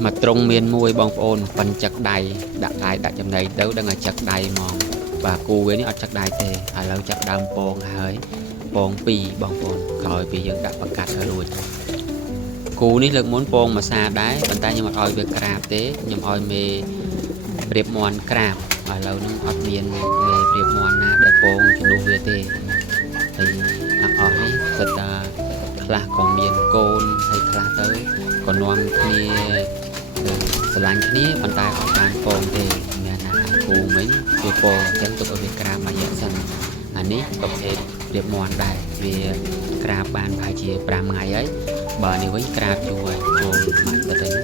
mà trong miền môi bong ôn phần chặt đầy đặt trong này đấu đang ở chặt đầy mòn và cù với nó chặt đầy thì lâu chặt đam bông hơi bông pì bong ôn khỏi vì dân đặt bạc cát ở đuôi cù ní lực muốn bông mà xa đáy bàn tay nhưng mà oi việc crab thế nhưng oi mê riệp mòn crab và lâu nó ọt miền mê riệp mòn na để bông cho đuôi về thì ở ấy thật là còn miền côn hay là tới còn non kiaสลายนี้บรรดาของการโกงเองเนี่ยนะกูไม่คือโกงจังตุกเอาเวกรามาเยอะสันอันนี้ก็เป็นเรียบมอนได้เวกราบานภายเชียปรามไงấyบานนี้ไว้กราบช่วยโกงมันจะถึง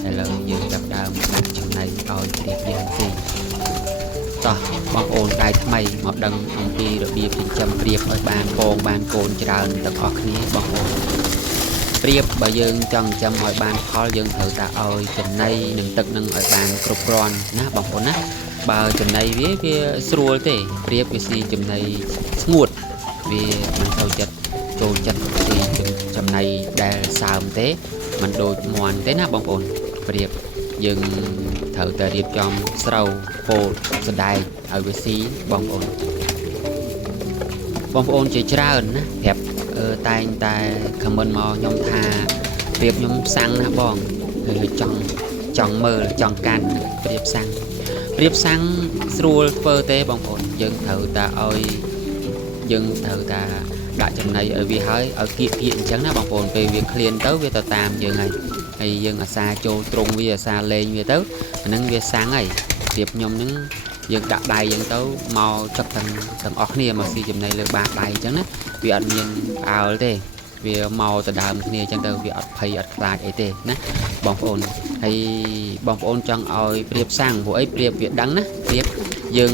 แต่เรายืนจับดาวมันจังในเอาเรียบยังสิต่อบางโอนได้ทำไมหมดดังองปีระเบียบถึงจำเรียบไว้บานโกงบานโกนจะดังตะออกนี้บางโอนเปรียบบ่យើងចង់ចាំឲ្យបានផលយើងត្រូវតែឲ្យចំណីនឹងទឹកនឹងឲ្យបានគ្រប់គ្រាន់ណាបងប្អូនណាបើចំណីវាស្រួលទេប្រៀបវាស៊ីចំណីស្ងួតវាមិនចូលចិត្តស៊ីចំណីដែលសើមទេមិនដូចមន់ទេណាបងប្អូនប្រៀបយើងត្រូវតែរៀបចំស្រូវពោតសណ្ដែកឲ្យវាស៊ីបងប្អូនជាច្រើនណាប្រាប់តែងតែខមមិនមកខ្ញុំថាប្រៀបខ្ញុំសាំងណាបងគឺចង់មើលចង់កាន់ប្រៀបសាំងស្រួលធ្វើទេបងប្អូនយើងត្រូវតែឲ្យយើងត្រូវតែដាក់ចំណីឲ្យវាហើយឲ្យគៀកអញ្ចឹងណាបងប្អូនពេលវាឃ្លានទៅវាទៅតាមយើងហើយយើងអាសាចូលត្រង់វាអាសាលេងវាទៅអាហ្នឹងវាសាំងហើយប្រៀបខ្ញុំហ្នឹងយើងដាក់ដៃយើងទៅមកទឹកទាំងអស់គ្នាមកស៊ីចំណីលើបាតដៃអញ្ចឹងណាវាអត់មានផ្អើលទេវាមកទៅដើមគ្នាអញ្ចឹងទៅវាអត់ភ័យអត់ខ្លាចអីទេណាបងប្អូនហើយបងប្អូនចង់ឲ្យប្រៀបសាំងព្រោះអីប្រៀបវាដឹងណាប្រៀបយើង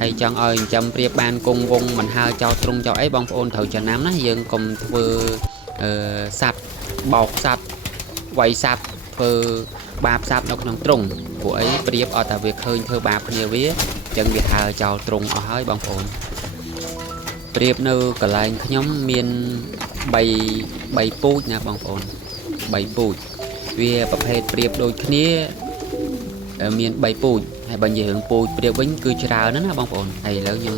ហើយចង់ឲ្យចិញ្ចឹមប្រៀបបានគង់វងមិនហើចោលត្រង់ចោលអីបងប្អូនត្រូវចំណាំណាយើងកុំធ្វើសัตว์បោកសัตว์វាយសัตว์ធ្វើបាបសัตว์នៅក្នុងត្រង់ព្រោះអីប្រៀបអត់តែវាឃើញធ្វើបាបគ្នាវាអញ្ចឹងវាហើចោលត្រង់អស់ហើយបងប្អូនប្រៀបនៅកន្លែងខ្ញុំមាន3ពូជណាបងប្អូន3ពូជវាប្រភេទប្រៀបដូចគ្នាមាន3ពូជហើយបើនិយាយរឿងពូជប្រៀបវិញគឺច្រើនណាស់ណាបងប្អូនហើយឥឡូវខ្ញុំ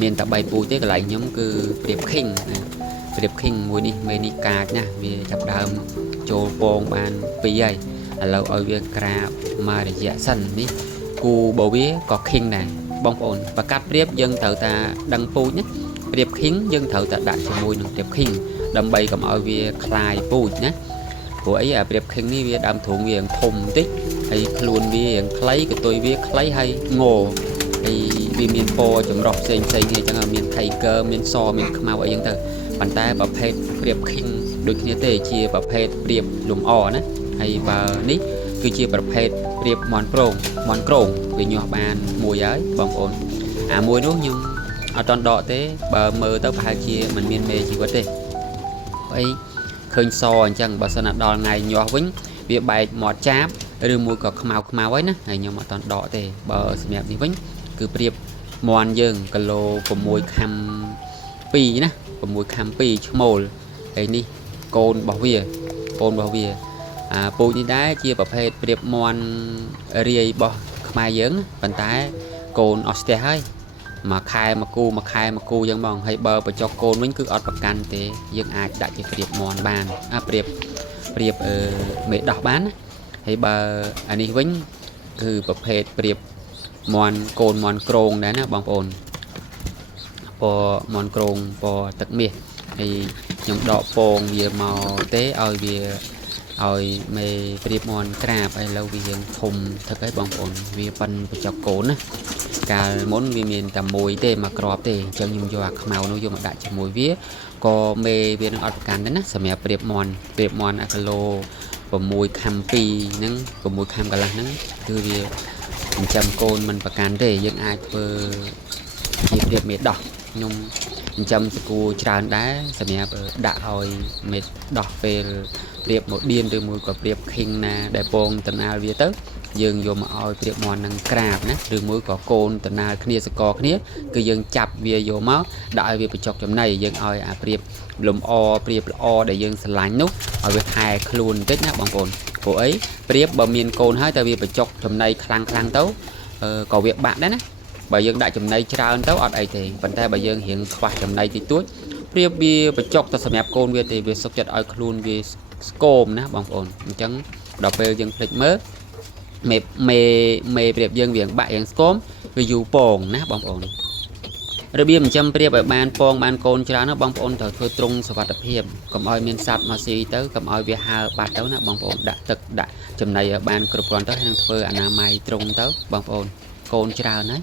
មានតែ3ពូជទេកន្លែងខ្ញុំគឺប្រៀប King មួយនេះមេនេះកាចណាវាចាប់ដើមចូលពងបាន2ហើយឥឡូវឲ្យវាក្រាបមករយៈសិននេះគូបើវាក៏ King ដែរបងប្អូនប្រកាសប្រៀបយើងត្រូវតែដឹងពូជណាប្រៀប King យើងត្រូវតែដាក់ជាមួយនឹងប្រៀប King ដើម្បីកុំឲ្យវាคลายពូជណាព្រោះអីអាប្រៀប King នេះវាដើមទ្រូងវាធំបន្តិចហើយខ្លួនវាខ្លីកតុយវាខ្លីហើយងហើយវាមានពណ៌ចម្រុះផ្សេងគ្នាអញ្ចឹងមាន Tiger មានសមានខ្មៅអីចឹងទៅប៉ុន្តែប្រភេទប្រៀប King ដូចគ្នាទេជាប្រភេទប្រៀបលំអណាហើយបើនេះគឺជាប្រភេទប្រៀបមន់ក្រងវាញាស់បានមួយហើយបងប្អូនអាមួយនោះខ្ញុំអត់តន់ដកទេបើមើលទៅប្រហែលជាមិនមានមេជីវិតទេអីឃើញសអញ្ចឹងបើសិនណាដល់ថ្ងៃញាស់វិញវាបែកមាត់ចាបឬមួយក៏ខ្មៅហើយណាហើយខ្ញុំអត់តន់ដកទេបើសម្រាប់នេះវិញគឺប្រៀបមន់យើងគីឡូ6ខាំ2ណា6ខាំ2ឈ្មោលហើយនេះកូនរបស់វាពូជនេះដែរជាប្រភេទប្រៀបមន់រាយរបស់ខ្មែរយើងប៉ុន្តែកូនអស់ស្ទះហើយមួយខែមួយគូចឹងបងហើយបើបញ្ចុះកូនវិញគឺអត់ប្រកាន់ទេយើងអាចដាក់ជាប្រៀបមន់បានប្រៀបមេដោះបានណាហើយបើអានេះវិញគឺប្រភេទប្រៀបមន់កូនមន់ក្រងដែរណាបងប្អូនពណ៌មន់ក្រងពណ៌ទឹកមាសហើយខ្ញុំដកពងវាមកទេឲ្យមេប្រៀបមន់ក្រាបឥឡូវវាយើងធំទឹកហើយបងប្អូនវាប៉ិនបញ្ចុះកូនណាកាលមុនវាមានតែមួយទេមកក្របទេអញ្ចឹងខ្ញុំយកអាខ្មៅនោះយកមកដាក់ជាមួយវាក៏មេវានឹងអត់ប្រកាន់ដែរណាសម្រាប់ប្រៀបមន់អាគីឡូ6ខាំ2ហ្នឹង6ខាំកន្លះហ្នឹងគឺវាចិញ្ចឹមកូនមិនប្រកាន់ទេយើងអាចធ្វើជាប្រៀបមេដោះខ្ញុំចិញ្ចឹមសគួរច្រើនដែរសម្រាប់ដាក់ឲ្យមេដោះពេល เปรียบหมดเดียนหรือมือก็เปรียบคิงนะได้โปงตนาเวียเตอร์ยังโยมาเอาเปรียบมอนนังกราบนะหรือมือก็โกนตนาเคลียสกอเคลียคือยังจับเวียโยมาได้เวียไปจอกจำในยังเอาเปรียบลมอเปรียบอได้ยังสลายนุ๊กเอาเวียหายคลูนติดนะบางคนโอ้ยเปรียบบะเมียนโกนให้แต่เวียไปจอกจำในคลังเต้าก็เวียบาดได้นะbà dương đại chấm này trao tấu ở đây thì vấn đề bà dương hiện qua chấm này thì túi bia bia bà chọc ta sắm côn bia thì bia sốc chặt ở luôn bia scom ná bằng ổn chẳng đọc về dương lịch mới mẹ mẹ mẹ đẹp dương viện bại dương scom vì dù bồn ná bằng ổn rồi bia mình chăm bia bởi ban côn trao nó bằng ổn thời thôi trung sự vật đặc hiểm cầm oi miền sạt mà xì tới cầm oi bia hà bát tấu ná bằng ổn đã thực đã chấm này ban cột tới hàng phơi anh mai trung tấu bằng ổn côn trao đấy